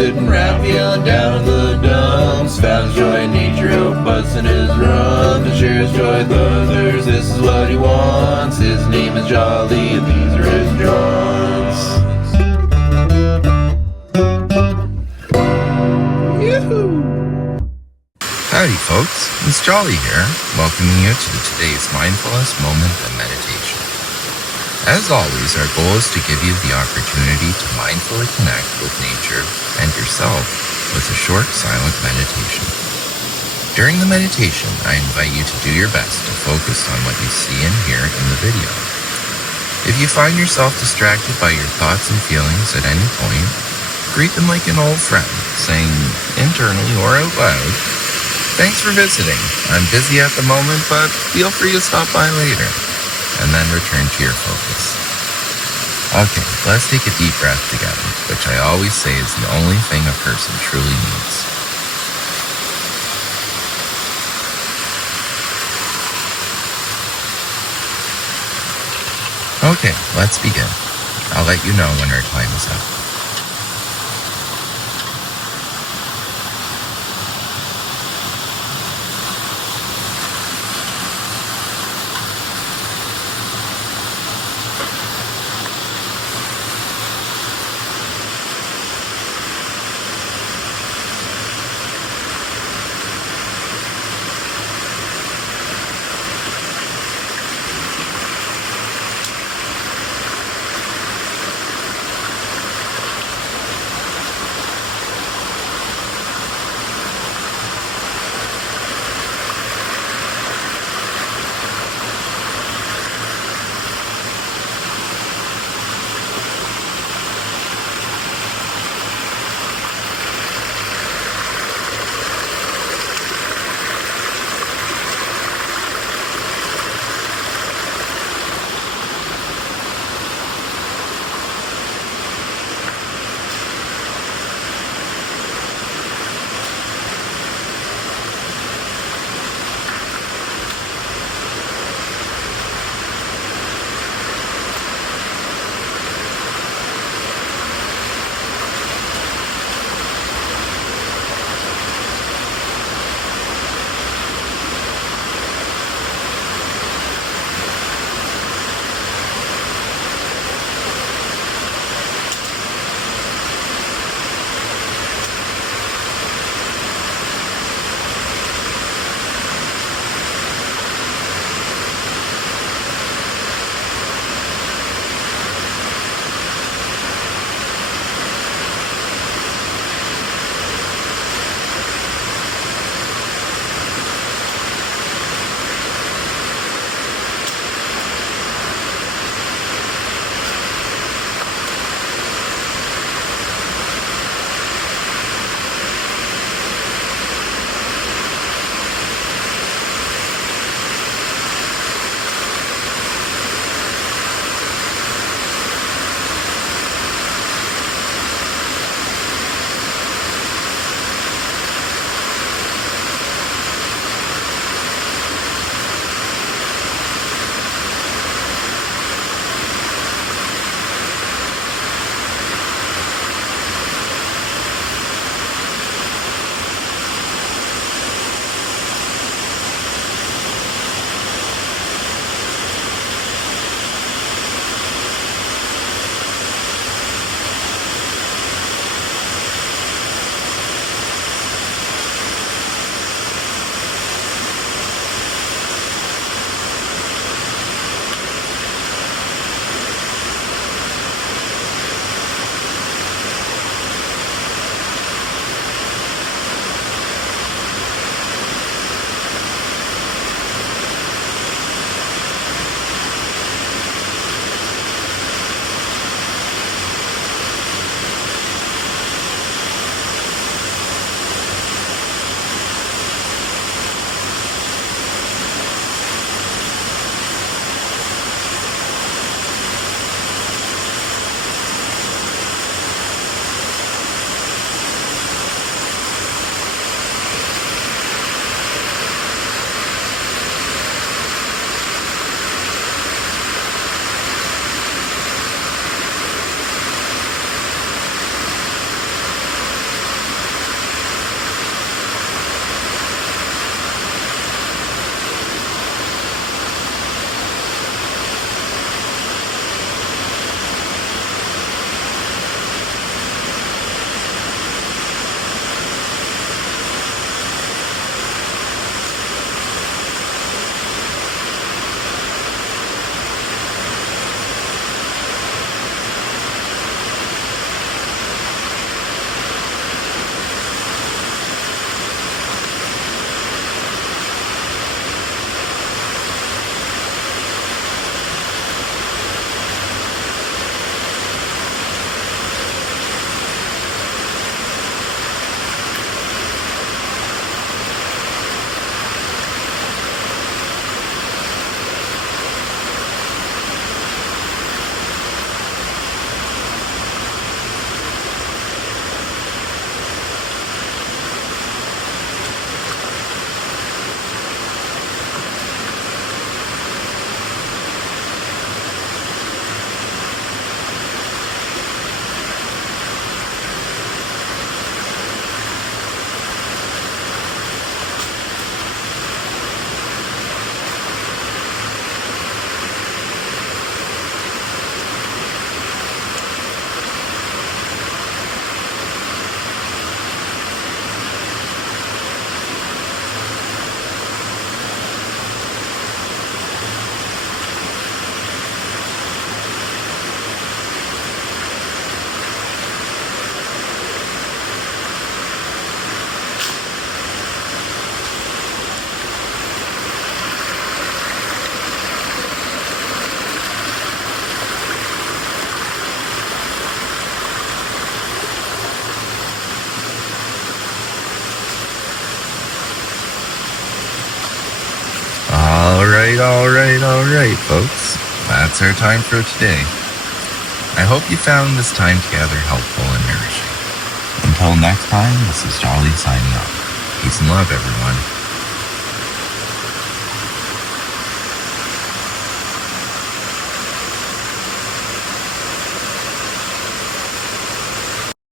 sitting rap, yelling down in the dumps. Found joy in nature, hope busting his rum to share his joy with others. This is what he wants. His name is Jolly, and these are his jaunts. Yoo-hoo! Howdy folks, it's Jolly here, welcoming you to today's Mindfulness Moment of Meditation. As always, our goal is to give you the opportunity to mindfully connect with nature and yourself with a short, silent meditation. During the meditation, I invite you to do your best to focus on what you see and hear in the video. If you find yourself distracted by your thoughts and feelings at any point, greet them like an old friend, saying internally or out loud, "Thanks for visiting. I'm busy at the moment, but feel free to stop by later," and then return to your focus. Okay, let's take a deep breath together, which I always say is the only thing a person truly needs. Okay, let's begin. I'll let you know when our time is up. Alright, folks. That's our time for today. I hope you found this time together helpful and nourishing. Until next time, this is Jolly signing off. Peace and love, everyone.